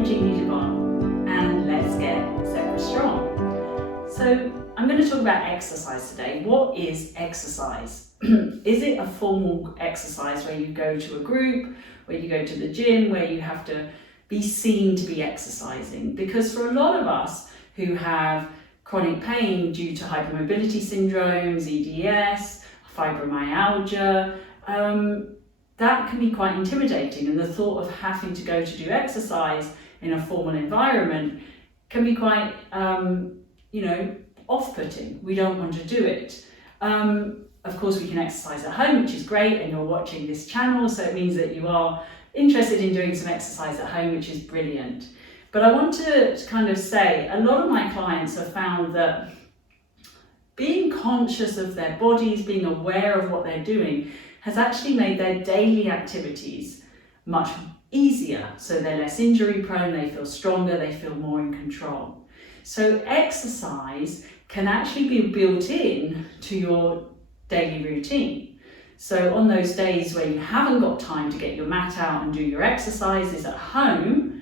I'm Jeannie and let's get set strong. So I'm going to talk about exercise today. What is exercise? Is it a formal exercise where you go to a group, where you go to the gym, where you have to be seen to be exercising? Because for a lot of us who have chronic pain due to hypermobility syndromes, EDS, fibromyalgia, that can be quite intimidating, and the thought of having to go to do exercise in a formal environment can be quite, off-putting. We don't want to do it. Of course, we can exercise at home, which is great, and you're watching this channel, so it means that you are interested in doing some exercise at home, which is brilliant. But I want to kind of say, a lot of my clients have found that being conscious of their bodies, being aware of what they're doing, has actually made their daily activities much easier. So they're less injury prone, they feel stronger, they feel more in control. So exercise can actually be built in to your daily routine. So on those days where you haven't got time to get your mat out and do your exercises at home,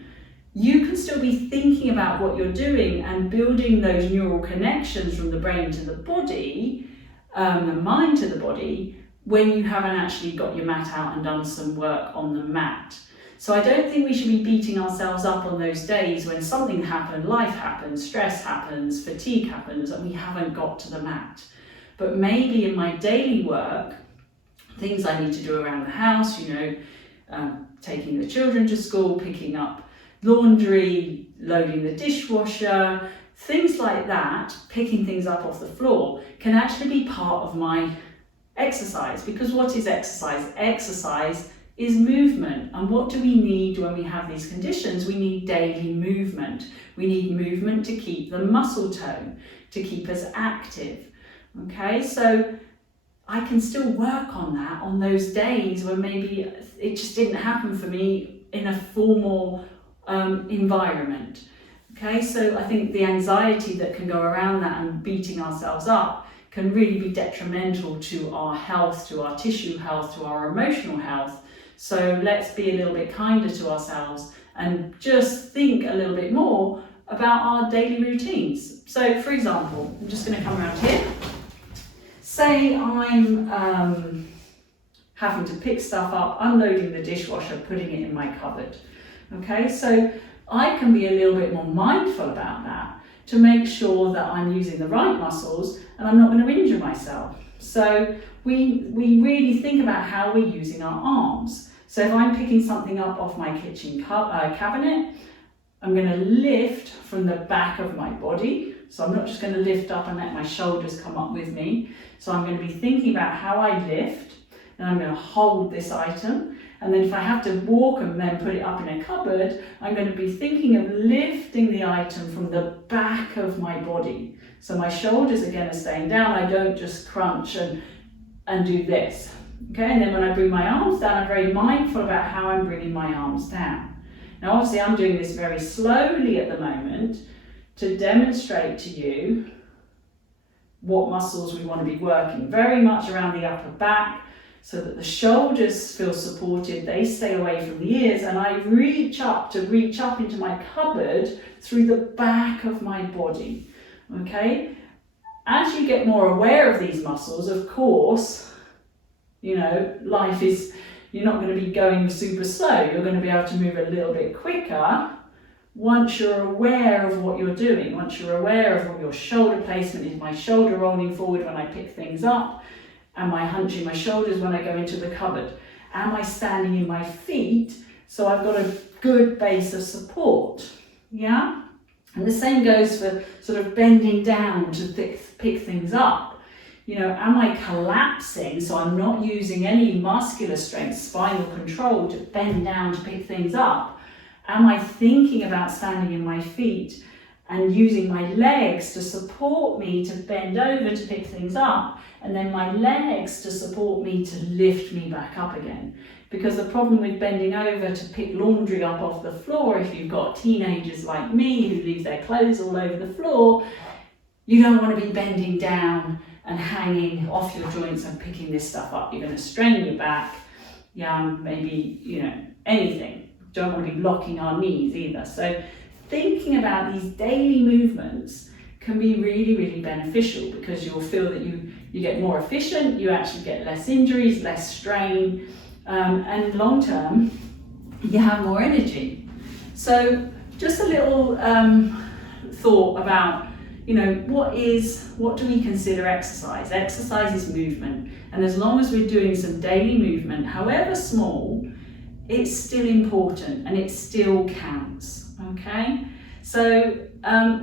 you can still be thinking about what you're doing and building those neural connections from the brain to the body, the mind to the body, when you haven't actually got your mat out and done some work on the mat. So I don't think we should be beating ourselves up on those days when something happened, life happens, stress happens, fatigue happens, and we haven't got to the mat. But maybe in my daily work, things I need to do around the house, taking the children to school, picking up laundry, loading the dishwasher, things like that, picking things up off the floor, can actually be part of my exercise. Because what is exercise? Exercise is movement. And what do we need when we have these conditions? We need daily movement. We need movement to keep the muscle tone, to keep us active. Okay, so I can still work on that on those days when maybe it just didn't happen for me in a formal environment. Okay, so I think the anxiety that can go around that and beating ourselves up can really be detrimental to our health, to our tissue health, to our emotional health. So let's be a little bit kinder to ourselves and just think a little bit more about our daily routines. So for example, I'm just going to come around here. Say I'm having to pick stuff up, unloading the dishwasher, putting it in my cupboard. Okay, so I can be a little bit more mindful about that to make sure that I'm using the right muscles and I'm not going to injure myself. So we really think about how we're using our arms. So if I'm picking something up off my kitchen cabinet, I'm going to lift from the back of my body. So I'm not just going to lift up and let my shoulders come up with me. So I'm going to be thinking about how I lift, and I'm going to hold this item. And then if I have to walk and then put it up in a cupboard, I'm going to be thinking of lifting the item from the back of my body. So my shoulders again are staying down. I don't just crunch and do this. Okay, and then when I bring my arms down, I'm very mindful about how I'm bringing my arms down. Now obviously I'm doing this very slowly at the moment to demonstrate to you what muscles we want to be working. Very much around the upper back, so that the shoulders feel supported, they stay away from the ears, and I reach up into my cupboard through the back of my body. Okay? As you get more aware of these muscles, of course, life is, you're not going to be going super slow. You're going to be able to move a little bit quicker once you're aware of what you're doing, once you're aware of what your shoulder placement is. My shoulder rolling forward when I pick things up, am I hunching my shoulders when I go into the cupboard? Am I standing in my feet so I've got a good base of support? Yeah? And the same goes for sort of bending down to pick things up. Am I collapsing so I'm not using any muscular strength, spinal control to bend down to pick things up? Am I thinking about standing in my feet and using my legs to support me to bend over to pick things up, and then my legs to support me to lift me back up again? Because the problem with bending over to pick laundry up off the floor, if you've got teenagers like me who leave their clothes all over the floor, you don't want to be bending down and hanging off your joints and picking this stuff up. You're going to strain your back, maybe, anything. don't want to be locking our knees either. So thinking about these daily movements can be really, really beneficial, because you'll feel that you get more efficient, you actually get less injuries, less strain, and long term, you have more energy. So just a little thought about, what do we consider exercise? Exercise is movement, and as long as we're doing some daily movement, however small, it's still important and it still counts, okay? So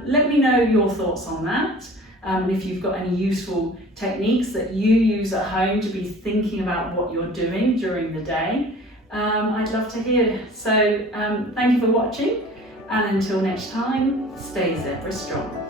let me know your thoughts on that, and if you've got any useful techniques that you use at home to be thinking about what you're doing during the day. I'd love to hear. So thank you for watching, and until next time, stay zebra strong.